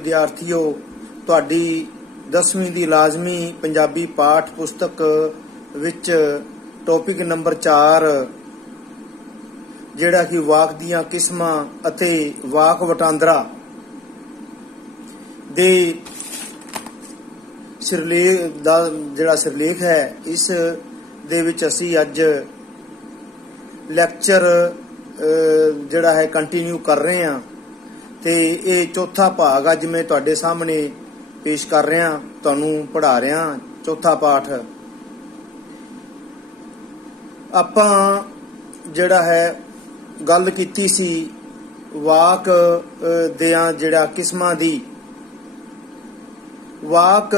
विद्यार्थियों, तुहाडी 10वीं दी लाजमी पंजाबी पाठ पुस्तक विच टॉपिक नंबर 4 जिहड़ा कि वाक दीआं किस्मां अते वाक वटांदरा दे सिरलेख दा जिहड़ा सिरलेख है, इस दे विच असीं अज लैक्चर जिहड़ा है कंटिन्यू कर रहे हैं ते ये चौथा भाग अज मैं तुहाडे सामने पेश कर रहा, तुहानूं पढ़ा रहा। चौथा पाठ आपां जिहड़ा है गल कीती सी वाक दियां जिहड़ा किस्मां दी, वाक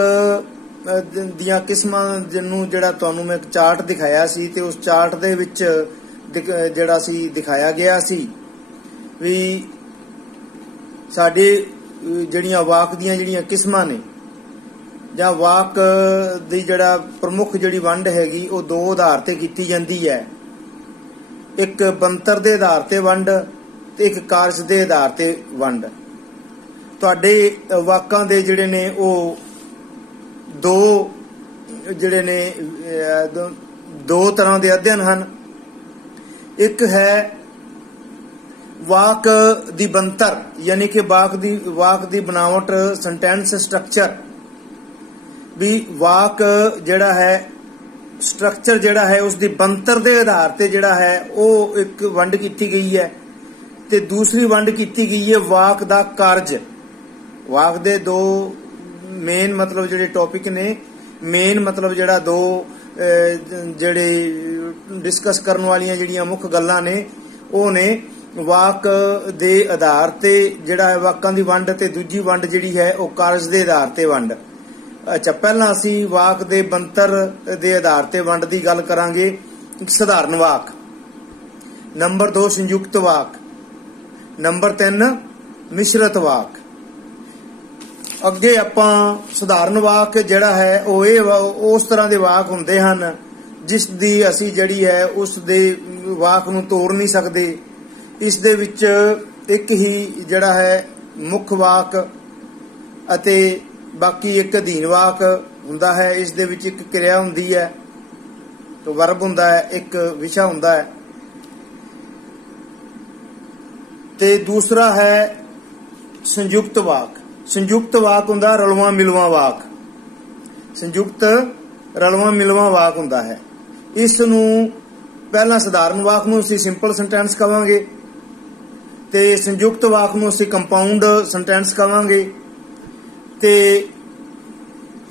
दियां किस्मां जिन्नू जिहड़ा तुहानूं मैं चार्ट दिखाया सी ते उस चार्ट दे विच जिहड़ा सी दिखाया गया सी भी साडे जिहड़ियां वाक दीयां जिहड़ियां किस्मां ने जां वाक दी जिहड़ा प्रमुख जिहड़ी वंड हैगी वो दो आधार ते कीती जांदी है। एक बनतर दे आधार ते वंड ते एक कारज दे आधार ते वंड। तुहाडे वाकां दे जिहड़े ने वो दो जिहड़े ने दो तरह दे अध्ययन हन। एक है वाक दी बनतर, यानी कि वाक दी बनावट, सेंटेंस स्ट्रक्चर भी वाक जिहड़ा है स्ट्रक्चर जिहड़ा है उसकी बनतर दे आधार ते जिहड़ा है वो एक वंड कीती गई है। ते दूसरी वंड कीती गई है वाक दा कारज। वाक दे दो मेन मतलब जिहड़े टॉपिक ने, मेन मतलब जिहड़ा दो जिहड़े डिस्कस करन वालियां जिहड़ियां मुख गल्लां ने वो ने वाक दे आधार ते जिहड़ा है वाकां दी वंड ते दूजी वंड जिहड़ी है वो कारज दे आधार ते वंड। अच्छा, पहला असी वाक दे बनतर दे आधार ते वंड दी गल करांगे। सधारण वाक, नंबर 2 संयुक्त वाक, नंबर 3 मिश्रत वाक। अगे आपां सधारण वाक जिहड़ा है वो उस तरह दे वाक हुंदे हन जिस दी असी जिहड़ी है उस दे वाक नूं तोड़ नहीं सकदे। इस दे विच एक ही जिहड़ा है मुख वाक अते बाकी एक अधीन वाक हुंदा है। इस दे विच एक क्रिया हुंदी है, तो वर्ब हुंदा है, एक विशा हुंदा है। ते दूसरा है संयुक्त वाक। संयुक्त वाक हुंदा रलवां मिलवां वाक। संयुक्त रलवां मिलवां वाक हुंदा है। इस नूं पहला सधारण वाक नूं असीं सिंपल सेंटेंस कहांगे ते संयुक्त वाक नूं असीं कंपाउंड सेंटेंस कहांगे। ते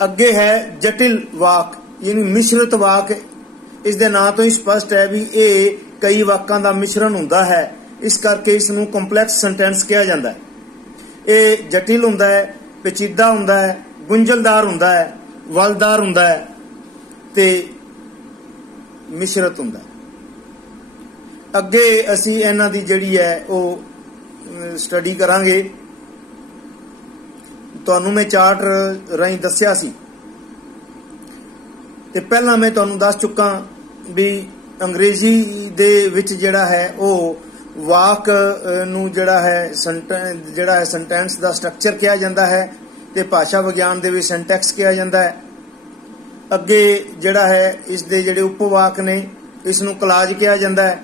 अगे है जटिल वाक यानी मिश्रित वाक। इस दे नाम तो ही स्पष्ट है भी ये कई वाकां दा मिश्रण हुंदा है, इस करके इस नूं कंपलैक्स सेंटेंस कहा जाता है। ये जटिल हुंदा है, पेचीदा हुंदा है, गुंझलदार हुंदा है, वलदार हुंदा है ते मिश्रित हुंदा है। अगे असी इन्हां दी जिहड़ी है वो स्टडी करांगे। तुहानूं मैं चार्ट राहीं दस्सिया सी ते पहला मैं तुहानूं दस चुका भी अंग्रेजी दे विच जिहड़ा है वो वाक नूं जिहड़ा है सेंटेंस दा स्ट्रक्चर कहा जाता है ते भाषा विग्यान दे विच सेंटैक्स कहा जाता है। अगे जिहड़ा है इस दे जिहड़े उपवाक ने इस नूं कलाज कहा जाता है।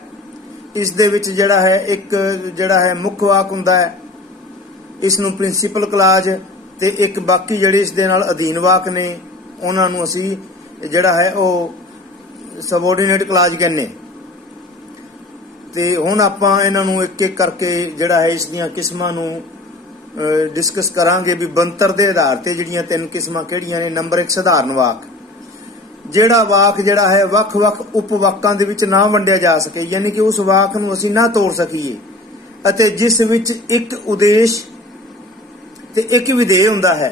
इस दे विच जिहड़ा है एक जिहड़ा है मुख वाक हुंदा है, इस नूं प्रिंसीपल कलाज ते एक बाकी जिहड़े इस दे नाल अधीन वाक ने उन्हां नूं असीं जिहड़ा है वो सबऑर्डिनेट कलाज कहने। ते हुण आपां इन्हां नूं एक एक करके जिहड़ा है इस दीयां किस्मां नूं डिस्कस करांगे भी बनतर दे आधार ते जिहड़ियां 3 किस्मां किहड़ियां ने। नंबर 1 सधारण वाक। जिहड़ा वाक जिहड़ा है वख-वख उपवाकां दे विच ना वंडिया जा सके, यानी कि उस वाक नूं असीं ना तोड़ सकीए अते जिस विच एक उद्देश ते एक विधेय हुंदा है।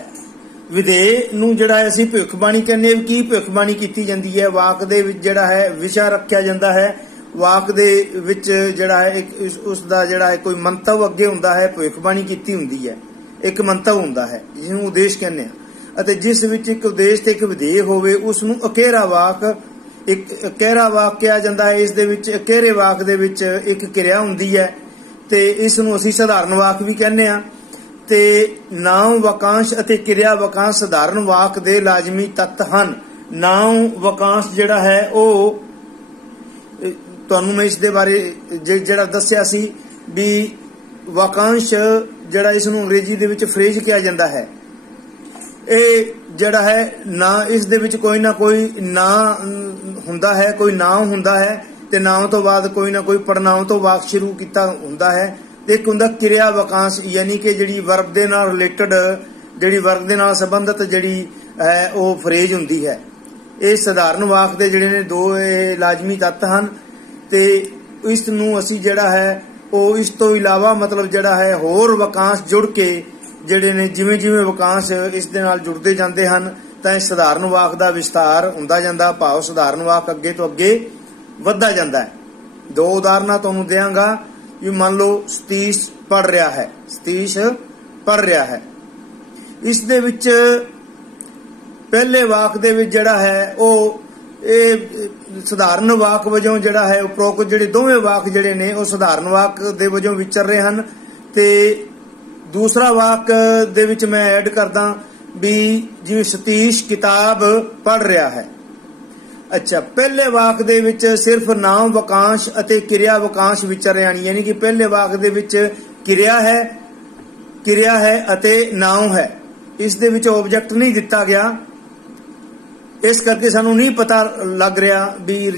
विधेय नूं जिहड़ा है असीं भविखबाणी कहने की भविखबाणी कीती जांदी है। वाक दे विच जिहड़ा है विशा रखिया जांदा है। वाक दे विच जिहड़ा है एक उसदा जिहड़ा है कोई मंतव अगे हुंदा है, भविखबाणी कीती हुंदी है, एक मंतव हुंदा है जिसनूं उद्देश कहने आ। ਅਤੇ जिस विच एक उद्देश ते एक विधेय होवे उसनूं अकेरा वाक एक अकेरा वाक कहा जाता है। इस दे विच अकेरे वाक दे विच एक क्रिया हुंदी है ते इस नूं असीं सधारण वाक भी कहने आ। ਤੇ ਨਾਂਵ ਵਾਕਾਂਸ਼ ਅਤੇ ਕਿਰਿਆ ਵਾਕਾਂਸ਼ ਸਧਾਰਨ ਵਾਕ ਦੇ ਲਾਜ਼ਮੀ ਤੱਤ ਹਨ। ਨਾਂਵ ਵਾਕਾਂਸ਼ ਜਿਹੜਾ ਹੈ ਉਹ ਤੁਹਾਨੂੰ ਮੈਂ ਇਸ ਦੇ ਬਾਰੇ ਜਿਹੜਾ ਦੱਸਿਆ ਸੀ ਵੀ ਵਾਕਾਂਸ਼ ਜਿਹੜਾ ਇਸ ਨੂੰ ਅੰਗਰੇਜ਼ੀ ਦੇ ਵਿੱਚ ਫਰੇਜ਼ ਕਿਹਾ ਜਾਂਦਾ ਹੈ। ਇਹ ਜਿਹੜਾ ਹੈ ਨਾ ਇਸ ਦੇ ਵਿੱਚ ਕੋਈ ਨਾ ਕੋਈ ਨਾਂ ਹੁੰਦਾ ਹੈ, ਕੋਈ ਨਾਮ ਹੁੰਦਾ ਹੈ ਤੇ ਨਾਮ ਤੋਂ ਬਾਅਦ ਕੋਈ ਨਾ ਕੋਈ ਪੜਨਾਮ ਤੋਂ ਵਾਕ ਸ਼ੁਰੂ ਕੀਤਾ ਹੁੰਦਾ ਹੈ। ਤੇ ਇੱਕ ਹੁੰਦਾ ਕਿਰਿਆ ਵਾਕਾਂਸ਼, ਯਾਨੀ ਕਿ ਜਿਹੜੀ ਵਰਬ ਦੇ ਨਾਲ ਰਿਲੇਟਡ, ਜਿਹੜੀ ਵਰਬ ਦੇ ਨਾਲ ਸੰਬੰਧਿਤ ਜਿਹੜੀ ਹੈ ਉਹ ਫਰੇਜ਼ ਹੁੰਦੀ ਹੈ। ਇਹ ਸਧਾਰਨ ਵਾਕ ਦੇ ਜਿਹੜੇ ਨੇ ਦੋ ਇਹ ਲਾਜ਼ਮੀ ਤੱਤ ਹਨ ਤੇ ਇਸ ਨੂੰ ਅਸੀਂ ਜਿਹੜਾ ਹੈ ਉਹ ਇਸ ਤੋਂ ਇਲਾਵਾ ਮਤਲਬ ਜਿਹੜਾ ਹੈ ਹੋਰ ਵਾਕਾਂਸ਼ ਜੁੜ ਕੇ ਜਿਹੜੇ ਨੇ ਜਿਵੇਂ ਜਿਵੇਂ ਵਾਕਾਂਸ਼ ਇਸ ਦੇ ਨਾਲ ਜੁੜਦੇ ਜਾਂਦੇ ਹਨ ਤਾਂ ਇਹ ਸਧਾਰਨ ਵਾਕ ਦਾ ਵਿਸਤਾਰ ਹੁੰਦਾ ਜਾਂਦਾ, ਭਾਵ ਸਧਾਰਨ ਵਾਕ ਅੱਗੇ ਤੋਂ ਅੱਗੇ ਵੱਧਦਾ ਜਾਂਦਾ ਹੈ। ਦੋ ਉਦਾਹਰਨਾਂ ਤੁਹਾਨੂੰ ਦਿਆਂਗਾ ਵੀ ਮੰਨ ਲਓ ਸਤੀਸ਼ ਪੜ੍ਹ ਰਿਹਾ ਹੈ, ਸਤੀਸ਼ ਪੜ੍ਹ ਰਿਹਾ ਹੈ। ਇਸ ਦੇ ਵਿੱਚ ਪਹਿਲੇ ਵਾਕ ਦੇ ਵਿੱਚ ਜਿਹੜਾ ਹੈ ਉਹ ਇਹ ਸਧਾਰਨ ਵਾਕ ਵਜੋਂ ਜਿਹੜਾ ਹੈ ਉਪਰੋਕਤ ਜਿਹੜੇ ਦੋਵੇਂ ਵਾਕ ਜਿਹੜੇ ਨੇ ਉਹ ਸਧਾਰਨ ਵਾਕ ਦੇ ਵਜੋਂ ਵਿਚਰ ਰਹੇ ਹਨ ਤੇ ਦੂਸਰਾ ਵਾਕ ਦੇ ਵਿੱਚ ਮੈਂ ਐਡ ਕਰਦਾ ਵੀ ਜਿਵੇਂ ਸਤੀਸ਼ ਕਿਤਾਬ ਪੜ੍ਹ ਰਿਹਾ ਹੈ। ਅੱਛਾ, ਪਹਿਲੇ ਵਾਕ ਦੇ ਵਿੱਚ ਸਿਰਫ ਨਾਮ ਵਾਕਾਂਸ਼ ਅਤੇ ਕਿਰਿਆ ਵਾਕਾਂਸ਼ ਵਿਚਰ ਰਹੇ ਹਨ, ਯਾਨੀ ਕਿ ਪਹਿਲੇ ਵਾਕ ਦੇ ਵਿੱਚ ਕਿਰਿਆ ਹੈ ਅਤੇ ਨਾਮ ਹੈ। ਇਸ ਦੇ ਵਿੱਚ ਆਬਜੈਕਟ ਨਹੀਂ ਦਿੱਤਾ ਗਿਆ, ਇਸ ਕਰਕੇ ਸਾਨੂੰ ਨਹੀਂ ਪਤਾ ਲੱਗ ਰਿਹਾ ਵੀ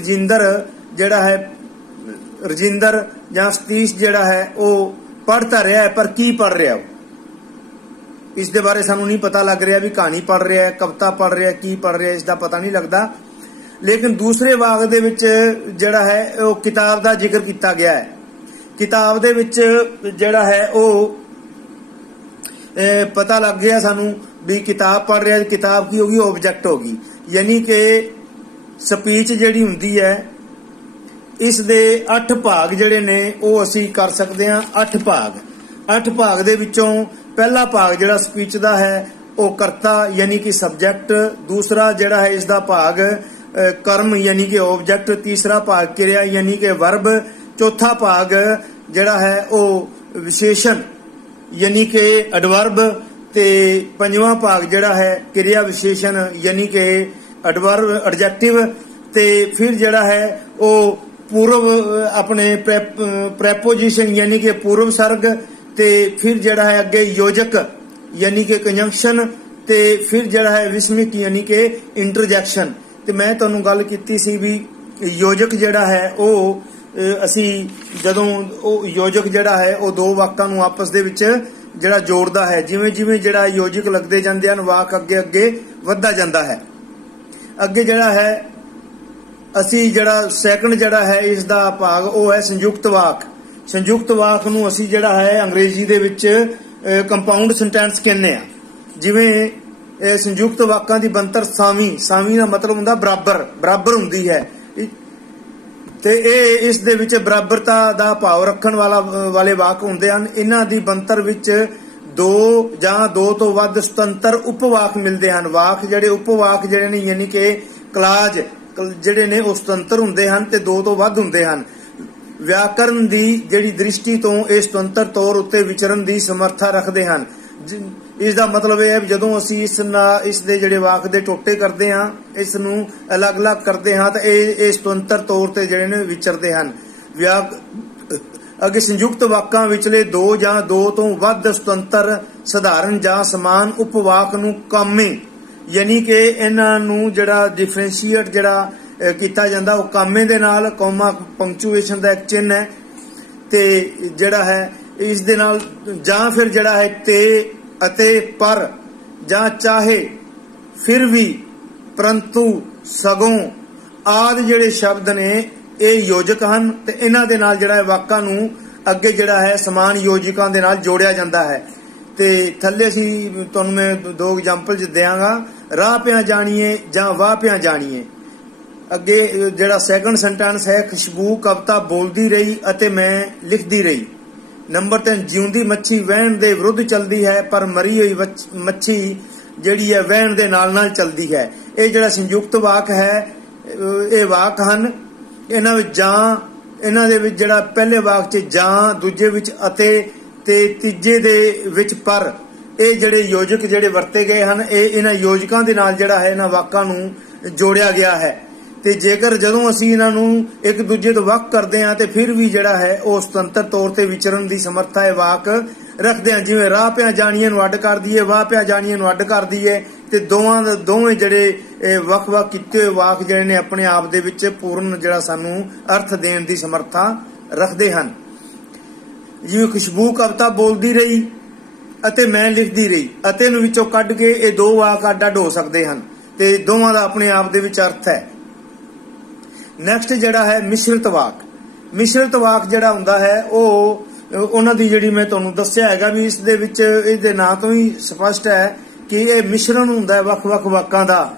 ਰਜਿੰਦਰ ਜਾਂ ਸਤੀਸ਼ ਜਿਹੜਾ ਹੈ ਉਹ ਪੜ੍ਹ ਤਾਂ ਰਿਹਾ ਹੈ ਪਰ ਕੀ ਪੜ੍ਹ ਰਿਹਾ ਉਹ, ਇਸ ਦੇ ਬਾਰੇ ਸਾਨੂੰ ਨਹੀਂ ਪਤਾ ਲੱਗ ਰਿਹਾ ਵੀ ਕਹਾਣੀ ਪੜ੍ਹ ਰਿਹਾ ਹੈ, ਕਵਿਤਾ ਪੜ੍ਹ ਰਿਹਾ, ਕੀ ਪੜ੍ਹ ਰਿਹਾ, ਇਸ ਦਾ ਪਤਾ ਨਹੀਂ ਲੱਗਦਾ। ਲੇਕਿਨ ਦੂਸਰੇ ਵਾਕ ਦੇ ਵਿੱਚ ਜਿਹੜਾ ਹੈ ਉਹ ਕਿਤਾਬ ਦਾ ਜ਼ਿਕਰ ਕੀਤਾ ਗਿਆ ਹੈ। ਕਿਤਾਬ ਦੇ ਵਿੱਚ ਜਿਹੜਾ ਹੈ ਉਹ ਪਤਾ ਲੱਗ ਗਿਆ ਸਾਨੂੰ ਵੀ ਕਿਤਾਬ ਪੜ੍ਹ ਰਿਹਾ, ਕਿਤਾਬ ਕੀ ਹੋਗੀ, ਆਬਜੈਕਟ ਹੋਗੀ। ਯਾਨੀ ਕਿ ਸਪੀਚ ਜਿਹੜੀ ਹੁੰਦੀ ਹੈ ਇਸ ਦੇ 8 ਭਾਗ ਜਿਹੜੇ ਨੇ ਉਹ ਅਸੀਂ ਕਰ ਸਕਦੇ ਹਾਂ। 8 ਭਾਗ ਦੇ ਵਿੱਚੋਂ ਪਹਿਲਾ ਭਾਗ ਜਿਹੜਾ ਸਪੀਚ ਦਾ ਹੈ ਉਹ ਕਰਤਾ ਯਾਨੀ ਕਿ ਸਬਜੈਕਟ, ਦੂਸਰਾ ਜਿਹੜਾ ਹੈ ਇਸ ਦਾ ਭਾਗ ਕਰਮ ਯਾਨੀ ਕਿ ਆਬਜੈਕਟ, ਤੀਸਰਾ ਭਾਗ ਕਿਰਿਆ ਯਾਨੀ ਕਿ ਵਰਬ, ਚੌਥਾ ਭਾਗ ਜਿਹੜਾ ਹੈ ਉਹ ਵਿਸ਼ੇਸ਼ਣ ਯਾਨੀ ਕਿ ਐਡਵਰਬ ਤੇ ਪੰਜਵਾਂ ਭਾਗ ਜਿਹੜਾ ਹੈ ਕਿਰਿਆ ਵਿਸ਼ੇਸ਼ਣ ਯਾਨੀ ਕਿ ਐਡਵਰਬ ਐਡਜੈਕਟਿਵ ਤੇ ਫਿਰ ਜਿਹੜਾ ਹੈ ਉਹ ਪੂਰਵ ਆਪਣੇ ਪ੍ਰੈਪੋਜੀਸ਼ਨ ਯਾਨੀ ਕਿ ਪੂਰਵ ਸਰਗ ਤੇ ਫਿਰ ਜਿਹੜਾ ਹੈ ਅੱਗੇ ਯੋਜਕ ਯਾਨੀ ਕਿ ਕੰਜੰਕਸ਼ਨ ਤੇ ਫਿਰ ਜਿਹੜਾ ਹੈ ਵਿਸਮਿਕ ਯਾਨੀ ਕਿ ਇੰਟਰਜੈਕਸ਼ਨ। ਤੇ ਮੈਂ ਤੁਹਾਨੂੰ ਗੱਲ ਕੀਤੀ ਸੀ ਵੀ ਯੋਜਕ ਜਿਹੜਾ ਹੈ ਉਹ ਅਸੀਂ ਜਦੋਂ ਉਹ ਯੋਜਕ ਜਿਹੜਾ ਹੈ ਉਹ ਦੋ ਵਾਕਾਂ ਨੂੰ ਆਪਸ ਦੇ ਵਿੱਚ ਜਿਹੜਾ ਜੋੜਦਾ ਹੈ, ਜਿਵੇਂ ਜਿਵੇਂ ਜਿਹੜਾ ਯੋਜਕ ਲੱਗਦੇ ਜਾਂਦੇ ਹਨ ਵਾਕ ਅੱਗੇ ਅੱਗੇ ਵੱਧਦਾ ਜਾਂਦਾ ਹੈ। ਅੱਗੇ ਜਿਹੜਾ ਹੈ ਅਸੀਂ ਜਿਹੜਾ ਸੈਕੰਡ ਜਿਹੜਾ ਹੈ ਇਸ ਦਾ ਭਾਗ ਉਹ ਹੈ ਸੰਯੁਕਤ ਵਾਕ। ਸੰਯੁਕਤ ਵਾਕ ਨੂੰ ਅਸੀਂ ਜਿਹੜਾ ਹੈ ਅੰਗਰੇਜ਼ੀ ਦੇ ਵਿੱਚ ਕੰਪਾਊਂਡ ਸੈਂਟੈਂਸ ਕਹਿੰਦੇ ਆ। ਜਿਵੇਂ ਸੰਯੁਕਤ ਵਾਕਾਂ ਦੀ ਬਣਤਰ ਸਾਵੀ ਦਾ ਮਤਲਬ ਹੁੰਦਾ ਬਰਾਬਰ ਹੁੰਦੀ ਹੈ ਤੇ ਇਹ ਇਸ ਦੇ ਵਿੱਚ ਬਰਾਬਰਤਾ ਦਾ ਭਾਵ ਰੱਖਣ ਵਾਲੇ ਵਾਕ ਹੁੰਦੇ ਹਨ। ਇਹਨਾਂ ਦੀ ਬਣਤਰ ਵਿੱਚ ਦੋ ਜਾਂ ਦੋ ਤੋਂ ਵੱਧ ਸੁਤੰਤਰ ਉਪਵਾਕ ਮਿਲਦੇ ਹਨ। ਵਾਕ ਜਿਹੜੇ ਉਪਵਾਕ ਜਿਹੜੇ ਨੇ ਯਾਨੀ ਕਿ ਕਲਾਜ ਜਿਹੜੇ ਨੇ ਉਹ ਸੁਤੰਤਰ ਹੁੰਦੇ ਹਨ ਤੇ ਦੋ ਤੋਂ ਵੱਧ ਹੁੰਦੇ ਹਨ। ਵਿਆਕਰਨ ਦੀ ਜਿਹੜੀ ਦ੍ਰਿਸ਼ਟੀ ਤੋਂ ਇਹ ਸੁਤੰਤਰ ਤੌਰ ਉੱਤੇ ਵਿਚਰਨ ਦੀ ਸਮਰੱਥਾ ਰੱਖਦੇ ਹਨ। ਇਸ ਦਾ ਮਤਲਬ ਇਹ ਹੈ ਜਦੋਂ ਅਸੀਂ ਇਸ ਦੇ ਜਿਹੜੇ ਵਾਕ ਦੇ ਟੋਟੇ ਕਰਦੇ ਹਾਂ, ਇਸ ਨੂੰ ਅਲੱਗ-ਅਲੱਗ ਕਰਦੇ ਹਾਂ ਤਾਂ ਇਹ ਸੁਤੰਤਰ ਤੌਰ ਤੇ ਜਿਹੜੇ ਨੇ ਵਿਚਰਦੇ ਹਨ। ਅੱਗੇ ਸੰਯੁਕਤ ਵਾਕਾਂ ਵਿਚਲੇ ਦੋ ਜਾਂ ਦੋ ਤੋਂ ਵੱਧ ਸੁਤੰਤਰ ਸਧਾਰਨ ਜਾਂ ਸਮਾਨ ਉਪਵਾਕ ਨੂੰ ਕਾਮੇ ਯਾਨੀ ਕਿ ਇਹਨਾਂ ਨੂੰ ਜਿਹੜਾ ਡਿਫਰੈਂਸ਼ੀਏਟ ਜਿਹੜਾ ਕੀਤਾ ਜਾਂਦਾ ਉਹ ਕਾਮੇ ਦੇ ਨਾਲ, ਕੌਮਾ ਪੰਕਚੁਏਸ਼ਨ ਦਾ ਇੱਕ ਚਿੰਨ੍ਹ ਹੈ ਤੇ ਜਿਹੜਾ ਹੈ ਇਸ ਦੇ ਨਾਲ ਜਾਂ ਫਿਰ ਜਿਹੜਾ ਹੈ ਤੇ ਅਤੇ ਪਰ ਜਾਂ ਚਾਹੇ ਫਿਰ ਵੀ ਪਰੰਤੂ ਸਗੋਂ ਆਦਿ ਜਿਹੜੇ ਸ਼ਬਦ ਨੇ ਇਹ ਯੋਜਕ ਹਨ ਤੇ ਇਹਨਾਂ ਦੇ ਨਾਲ ਜਿਹੜਾ ਹੈ ਵਾਕਾਂ ਨੂੰ ਅੱਗੇ ਜਿਹੜਾ ਹੈ ਸਮਾਨ ਯੋਜਕਾਂ ਦੇ ਨਾਲ ਜੋੜਿਆ ਜਾਂਦਾ ਹੈ। ਤੇ ਥੱਲੇ ਅਸੀਂ ਤੁਹਾਨੂੰ ਮੈਂ ਦੋ ਐਗਜ਼ਾਮਪਲ ਦਿਆਂਗਾ, ਰਾਹ ਪਿਆ ਜਾਣੀਏ ਜਾਂ ਵਾਹ ਪਿਆ ਜਾਣੀਏ। ਅੱਗੇ ਜਿਹੜਾ ਸੈਕੰਡ ਸੈਂਟੈਂਸ ਹੈ ਖੁਸ਼ਬੂ ਕਵਿਤਾ ਬੋਲਦੀ ਰਹੀ ਅਤੇ ਮੈਂ ਲਿਖਦੀ ਰਹੀ। ਨੰਬਰ 3 ਜਿਉਂਦੀ ਮੱਛੀ ਵਹਿਣ ਦੇ ਵਿਰੁੱਧ ਚੱਲਦੀ ਹੈ ਪਰ ਮਰੀ ਹੋਈ ਮੱਛੀ ਜਿਹੜੀ ਹੈ ਵਹਿਣ ਦੇ ਨਾਲ ਨਾਲ ਚੱਲਦੀ ਹੈ। ਇਹ ਜਿਹੜਾ ਸੰਯੁਕਤ ਵਾਕ ਹੈ ਇਹ ਵਾਕ ਹਨ। ਇਹਨਾਂ ਵਿੱਚ ਜਾਂ ਇਹਨਾਂ ਦੇ ਵਿੱਚ ਜਿਹੜਾ ਪਹਿਲੇ ਵਾਕ 'ਚ ਜਾਂ, ਦੂਜੇ ਵਿੱਚ ਅਤੇ ਤੇ ਤੀਜੇ ਦੇ ਵਿੱਚ ਪਰ। ਇਹ ਜਿਹੜੇ ਯੋਜਕ ਜਿਹੜੇ ਵਰਤੇ ਗਏ ਹਨ, ਇਹ ਇਹਨਾਂ ਯੋਜਕਾਂ ਦੇ ਨਾਲ ਜਿਹੜਾ ਹੈ ਇਹਨਾਂ ਵਾਕਾਂ ਨੂੰ ਜੋੜਿਆ ਗਿਆ ਹੈ। ਤੇ ਜੇਕਰ ਜਦੋਂ ਅਸੀਂ ਇਹਨਾਂ ਨੂੰ ਇੱਕ ਦੂਜੇ ਤੋਂ ਵੱਖ ਕਰਦੇ ਹਾਂ ਤੇ ਫਿਰ ਵੀ ਜਿਹੜਾ ਹੈ ਉਹ ਸੁਤੰਤਰ ਤੌਰ ਤੇ ਵਿਚਰਨ ਦੀ ਸਮਰੱਥਾ ਇਹ ਵਾਕ ਰੱਖਦੇ ਹਾਂ। ਜਿਵੇਂ ਰਾਹ ਪਿਆ ਜਾਣੀਏ ਨੂੰ ਅੱਡ ਕਰ ਦਈਏ, ਵਾਹ ਪਿਆ ਜਾਣੀਏ ਨੂੰ ਅੱਡ ਕਰ ਦਈਏ, ਤੇ ਦੋਵੇਂ ਜਿਹੜੇ ਵੱਖ-ਵੱਖ ਕੀਤੇ ਹੋਏ ਵਾਕ ਜਿਹੜੇ ਨੇ ਆਪਣੇ ਆਪ ਦੇ ਵਿੱਚ ਪੂਰਨ ਜਿਹੜਾ ਸਾਨੂੰ ਅਰਥ ਦੇਣ ਦੀ ਸਮਰੱਥਾ ਰੱਖਦੇ ਹਨ। ਜਿਵੇਂ ਖੁਸ਼ਬੂ ਕਵਿਤਾ ਬੋਲਦੀ ਰਹੀ ਅਤੇ ਮੈਂ ਲਿਖਦੀ ਰਹੀ, ਅਤੇ ਨੂੰ ਵਿੱਚੋਂ ਕੱਢ ਕੇ ਇਹ ਦੋ ਵਾਕ ਅੱਡ-ਅੱਡ ਹੋ ਸਕਦੇ ਹਨ ਤੇ ਦੋਵਾਂ ਦਾ ਆਪਣੇ ਆਪ ਦੇ ਵਿੱਚ ਅਰਥ ਹੈ। ਨੈਕਸਟ ਜਿਹੜਾ ਹੈ ਮਿਸ਼ਰਿਤ ਵਾਕ। ਮਿਸ਼ਰਿਤ ਵਾਕ ਜਿਹੜਾ ਹੁੰਦਾ ਹੈ ਉਹ ਉਹਨਾਂ ਦੀ ਜਿਹੜੀ ਮੈਂ ਤੁਹਾਨੂੰ ਦੱਸਿਆ ਹੈਗਾ ਵੀ ਇਸ ਦੇ ਵਿੱਚ ਇਹਦੇ ਨਾਂ ਤੋਂ ਹੀ ਸਪਸ਼ਟ ਹੈ ਕਿ ਇਹ ਮਿਸ਼ਰਣ ਹੁੰਦਾ ਹੈ ਵੱਖ-ਵੱਖ ਵਾਕਾਂ ਦਾ,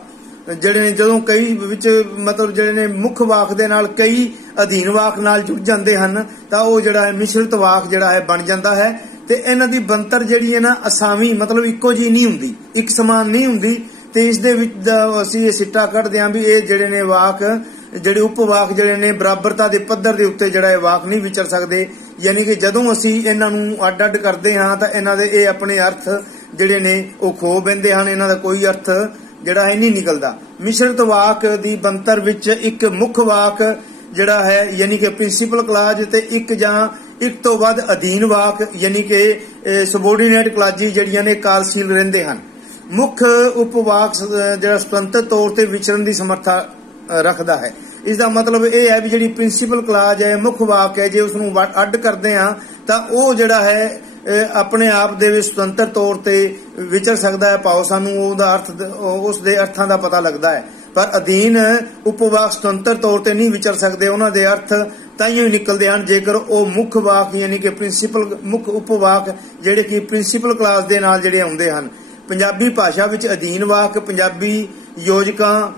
ਜਿਹੜੇ ਨੇ ਜਦੋਂ ਕਈ ਵਿੱਚ ਮਤਲਬ ਜਿਹੜੇ ਨੇ ਮੁੱਖ ਵਾਕ ਦੇ ਨਾਲ ਕਈ ਅਧੀਨ ਵਾਕ ਨਾਲ ਜੁੜ ਜਾਂਦੇ ਹਨ ਤਾਂ ਉਹ ਜਿਹੜਾ ਹੈ ਮਿਸ਼ਰਿਤ ਵਾਕ ਜਿਹੜਾ ਹੈ ਬਣ ਜਾਂਦਾ ਹੈ। ਤੇ ਇਹਨਾਂ ਦੀ ਬਣਤਰ ਜਿਹੜੀ ਹੈ ਨਾ ਅਸਾਵੀਂ ਮਤਲਬ ਇੱਕੋ ਜਿਹੀ ਨਹੀਂ ਹੁੰਦੀ, ਇੱਕ ਸਮਾਨ ਨਹੀਂ ਹੁੰਦੀ। ਤੇ ਇਸ ਦੇ ਵਿੱਚ ਅਸੀਂ ਇਹ ਸਿੱਟਾ ਕੱਢਦੇ ਹਾਂ ਵੀ ਇਹ ਜਿਹੜੇ ਨੇ ਵਾਕ ਜਿਹੜੇ ਉਪਵਾਕ ਜਿਹੜੇ ਨੇ ਬਰਾਬਰਤਾ ਦੇ ਪੱਧਰ ਦੇ ਉੱਤੇ ਜਿਹੜਾ ਇਹ ਵਾਕ ਨਹੀਂ ਵਿਚਰ ਸਕਦੇ। ਯਾਨੀ ਕਿ ਜਦੋਂ ਅਸੀਂ ਇਹਨਾਂ ਨੂੰ ਅੱਡ-ਅੱਡ ਕਰਦੇ ਹਾਂ ਤਾਂ ਇਹਨਾਂ ਦੇ ਇਹ ਆਪਣੇ ਅਰਥ ਜਿਹੜੇ ਨੇ ਉਹ ਖੋ ਬਹਿੰਦੇ ਹਨ, ਇਹਨਾਂ ਦਾ ਕੋਈ ਅਰਥ ਜਿਹੜਾ ਹੈ ਨਹੀਂ ਨਿਕਲਦਾ। ਮਿਸ਼ਰਿਤ ਵਾਕ ਦੀ ਬਣਤਰ ਵਿੱਚ ਇੱਕ ਮੁੱਖ ਵਾਕ ਜਿਹੜਾ ਹੈ ਯਾਨੀ ਕਿ ਪ੍ਰਿੰਸੀਪਲ ਕਲਾਜ਼ ਤੇ ਇੱਕ ਜਾਂ ਇੱਕ ਤੋਂ ਵੱਧ ਅਧੀਨ ਵਾਕ ਯਾਨੀ ਕਿ ਸਬੋਰਡੀਨੇਟ ਕਲਾਜ਼ੀ ਜਿਹੜੀਆਂ ਨੇ ਕਾਲਸ਼ੀਲ ਰਹਿੰਦੇ ਹਨ। ਮੁੱਖ ਉਪਵਾਕ ਜਿਹੜਾ ਸੁਤੰਤਰ ਤੌਰ ਤੇ ਵਿਚਰਨ ਦੀ ਸਮਰੱਥਾ ਰੱਖਦਾ ਹੈ। ਇਸ ਦਾ ਮਤਲਬ ਇਹ ਹੈ ਵੀ ਜਿਹੜੀ ਪ੍ਰਿੰਸੀਪਲ ਕਲਾਜ਼ ਹੈ, ਮੁੱਖ ਵਾਕ ਹੈ, ਜੇ ਉਸ ਨੂੰ ਅੱਡ ਕਰਦੇ ਹਾਂ ਤਾਂ ਉਹ ਜਿਹੜਾ ਹੈ ਆਪਣੇ ਆਪ ਦੇ ਵਿੱਚ ਸੁਤੰਤਰ ਤੌਰ ਤੇ ਵਿਚਰ ਸਕਦਾ ਹੈ, ਭਾਵ ਸਾਨੂੰ ਉਹਦਾ ਅਰਥ ਉਸ ਦੇ ਅਰਥਾਂ ਦਾ ਪਤਾ ਲੱਗਦਾ ਹੈ। ਪਰ ਅਧੀਨ ਉਪਵਾਕ ਸੁਤੰਤਰ ਤੌਰ ਤੇ ਨਹੀਂ ਵਿਚਰ ਸਕਦੇ, ਉਹਨਾਂ ਦੇ ਅਰਥ ਤਾਈਓ ਹੀ ਨਿਕਲਦੇ ਹਨ ਜੇਕਰ ਉਹ ਮੁੱਖ ਵਾਕ ਯਾਨੀ ਕਿ ਪ੍ਰਿੰਸੀਪਲ ਮੁੱਖ ਉਪਵਾਕ ਜਿਹੜੇ ਕਿ ਪ੍ਰਿੰਸੀਪਲ ਕਲਾਜ਼ ਦੇ ਨਾਲ ਜਿਹੜੇ ਆਉਂਦੇ ਹਨ। ਪੰਜਾਬੀ ਭਾਸ਼ਾ ਵਿੱਚ ਅਧੀਨ ਵਾਕ ਪੰਜਾਬੀ ਯੋਜਕਾਂ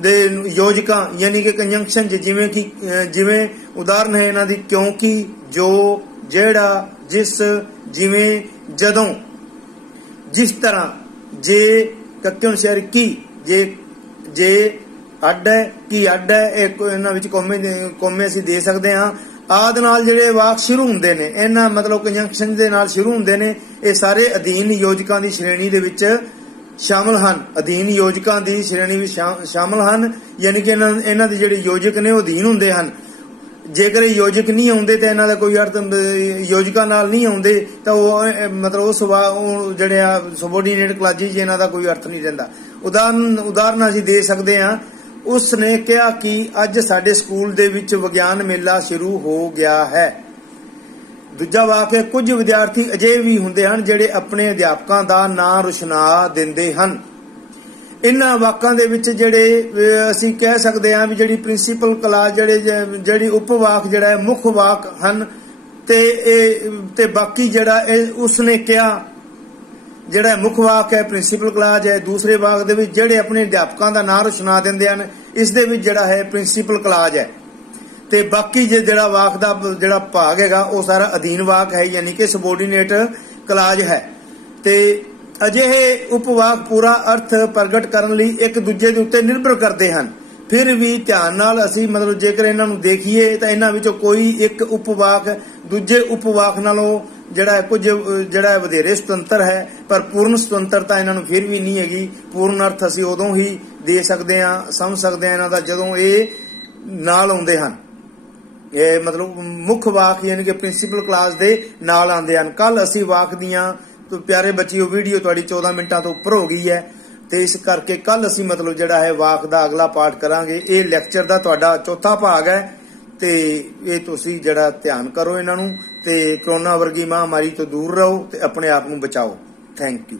ਦੇ ਯੋਜਕਾਂ ਯਾਨੀ ਕਿ ਕੰਜੰਕਸ਼ਨ ਜਿਵੇਂ ਉਦਾਹਰਨ ਹੈ ਇਹਨਾਂ ਦੀ ਕਿਉਂਕਿ, ਜੋ, ਜਿਹੜਾ, ਜਿਸ, ਜਿਵੇਂ, ਜਦੋਂ, ਜਿਸ ਤਰ੍ਹਾਂ, ਜੇ, ਕੱਕੇ ਅਨੁਸਾਰ ਕੀ, ਜੇ ਅੱਡ ਹੈ, ਕੀ ਅੱਡ ਹੈ, ਇਹਨਾਂ ਵਿੱਚ ਕੋਮੇ ਅਸੀਂ ਦੇ ਸਕਦੇ ਹਾਂ। ਆਦਿ ਨਾਲ ਜਿਹੜੇ ਵਾਕ ਸ਼ੁਰੂ ਹੁੰਦੇ ਨੇ ਇਹਨਾਂ ਮਤਲਬ ਕੰਜੰਕਸ਼ਨ ਦੇ ਨਾਲ ਸ਼ੁਰੂ ਹੁੰਦੇ ਨੇ, ਇਹ ਸਾਰੇ ਅਧੀਨ ਯੋਜਕਾਂ ਦੀ ਸ਼੍ਰੇਣੀ ਦੇ ਵਿੱਚ ਸ਼ਾਮਲ ਹਨ। ਅਧੀਨ ਯੋਜਕਾਂ ਦੀ ਸ਼੍ਰੇਣੀ ਵਿੱਚ ਸ਼ਾਮਲ ਹਨ ਯਾਨੀ ਕਿ ਇਹਨਾਂ ਦੇ ਜਿਹੜੇ ਯੋਜਕ ਨੇ ਉਹ ਅਧੀਨ ਹੁੰਦੇ ਹਨ। ਜੇਕਰ ਇਹ ਯੋਜਕ ਨਹੀਂ ਆਉਂਦੇ ਤਾਂ ਇਹਨਾਂ ਦਾ ਕੋਈ ਅਰਥ, ਯੋਜਕਾਂ ਨਾਲ ਨਹੀਂ ਆਉਂਦੇ ਤਾਂ ਉਹ ਮਤਲਬ ਉਹ ਜਿਹੜੇ ਆ ਸਬੋਰਡੀਨੇਟ ਕਲਾਜ਼ੀ ਜੀ ਇਹਨਾਂ ਦਾ ਕੋਈ ਅਰਥ ਨਹੀਂ ਰਹਿੰਦਾ। ਉਦਾਹਰਨ ਅਸੀਂ ਦੇ ਸਕਦੇ ਹਾਂ। ਉਸ ਨੇ ਕਿਹਾ ਕਿ ਅੱਜ ਸਾਡੇ ਸਕੂਲ ਦੇ ਵਿੱਚ ਵਿਗਿਆਨ ਮੇਲਾ ਸ਼ੁਰੂ ਹੋ ਗਿਆ ਹੈ। ਦੂਜਾ ਵਾਕ ਹੈ ਕੁਝ ਵਿਦਿਆਰਥੀ ਅਜਿਹੇ ਵੀ ਹੁੰਦੇ ਹਨ ਜਿਹੜੇ ਆਪਣੇ ਅਧਿਆਪਕਾਂ ਦਾ ਨਾਂ ਰੁਸ਼ਨਾ ਦਿੰਦੇ ਹਨ। ਇਹਨਾਂ ਵਾਕਾਂ ਦੇ ਵਿੱਚ ਜਿਹੜੇ ਅਸੀਂ ਕਹਿ ਸਕਦੇ ਹਾਂ ਵੀ ਜਿਹੜੀ ਪ੍ਰਿੰਸੀਪਲ ਕਲਾਜ਼ ਜਿਹੜੀ ਉਪਵਾਕ ਜਿਹੜਾ ਹੈ ਮੁੱਖ ਵਾਕ ਹਨ ਤੇ ਬਾਕੀ ਜਿਹੜਾ ਇਹ ਉਸਨੇ ਕਿਹਾ ਜਿਹੜਾ ਮੁੱਖ ਵਾਕ ਹੈ ਪ੍ਰਿੰਸੀਪਲ ਕਲਾਜ਼ ਹੈ। ਦੂਸਰੇ ਵਾਕ ਦੇ ਵਿੱਚ ਜਿਹੜੇ ਆਪਣੇ ਅਧਿਆਪਕਾਂ ਦਾ ਨਾਂ ਰੁਸ਼ਨਾ ਦਿੰਦੇ ਹਨ, ਇਸ ਦੇ ਵਿੱਚ ਜਿਹੜਾ ਹੈ ਪ੍ਰਿੰਸੀਪਲ ਕਲਾਜ਼ ਹੈ। ਤੇ ਬਾਕੀ ਜਿਹੜਾ ਵਾਕ ਦਾ ਜਿਹੜਾ ਭਾਗ ਹੈਗਾ ਉਹ ਸਾਰਾ ਅਧੀਨ ਵਾਕ ਹੈ ਯਾਨੀ ਕਿ ਸਬੋਰਡੀਨੇਟ ਕਲਾਜ਼ ਹੈ। ਤੇ ਅਜਿਹੇ ਉਪਵਾਕ ਪੂਰਾ ਅਰਥ ਪ੍ਰਗਟ ਕਰਨ ਲਈ ਇੱਕ ਦੂਜੇ ਦੇ ਉੱਤੇ ਨਿਰਭਰ ਕਰਦੇ ਹਨ। ਫਿਰ ਵੀ ਧਿਆਨ ਨਾਲ ਅਸੀਂ ਮਤਲਬ ਜੇਕਰ ਇਹਨਾਂ ਨੂੰ ਦੇਖੀਏ ਤਾਂ ਇਹਨਾਂ ਵਿੱਚੋਂ ਕੋਈ ਇੱਕ ਉਪਵਾਕ ਦੂਜੇ ਉਪਵਾਕ ਨਾਲੋਂ ਜਿਹੜਾ ਕੁਝ ਜਿਹੜਾ ਵਧੇਰੇ ਸੁਤੰਤਰ ਹੈ, ਪਰ ਪੂਰਨ ਸੁਤੰਤਰਤਾ ਇਹਨਾਂ ਨੂੰ ਫਿਰ ਵੀ ਨਹੀਂ ਹੈਗੀ। ਪੂਰਨ ਅਰਥ ਅਸੀਂ ਉਦੋਂ ਹੀ ਦੇ ਸਕਦੇ ਹਾਂ, ਸਮਝ ਸਕਦੇ ਹਾਂ ਇਹਨਾਂ ਦਾ ਜਦੋਂ ਇਹ ਨਾਲ ਆਉਂਦੇ ਹਨ। ਇਹ ਮਤਲਬ ਮੁੱਖ ਵਾਕ ਯਾਨੀ ਕਿ ਪ੍ਰਿੰਸੀਪਲ ਕਲਾਜ਼ ਦੇ ਨਾਲ ਆਉਂਦੇ ਹਨ। ਕੱਲ ਅਸੀਂ ਵਾਕ ਦੀਆਂ ਪਿਆਰੇ ਬੱਚਿਓ ਵੀਡੀਓ ਤੁਹਾਡੀ 14 ਮਿੰਟਾਂ ਤੋਂ ਉੱਪਰ ਹੋ ਗਈ ਹੈ ਤੇ ਇਸ ਕਰਕੇ ਕੱਲ ਅਸੀਂ ਮਤਲਬ ਜਿਹੜਾ ਹੈ ਵਾਕ ਦਾ ਅਗਲਾ ਪਾਠ ਕਰਾਂਗੇ। ਇਹ ਲੈਕਚਰ ਦਾ ਤੁਹਾਡਾ ਚੌਥਾ ਭਾਗ ਹੈ ਤੇ ਇਹ ਤੁਸੀਂ ਜਿਹੜਾ ਧਿਆਨ ਕਰੋ ਇਹਨਾਂ ਨੂੰ ਤੇ ਕਰੋਨਾ ਵਰਗੀ ਮਹਾਮਾਰੀ ਤੋਂ ਦੂਰ ਰਹੋ ਤੇ ਆਪਣੇ ਆਪ ਨੂੰ ਬਚਾਓ। Thank you.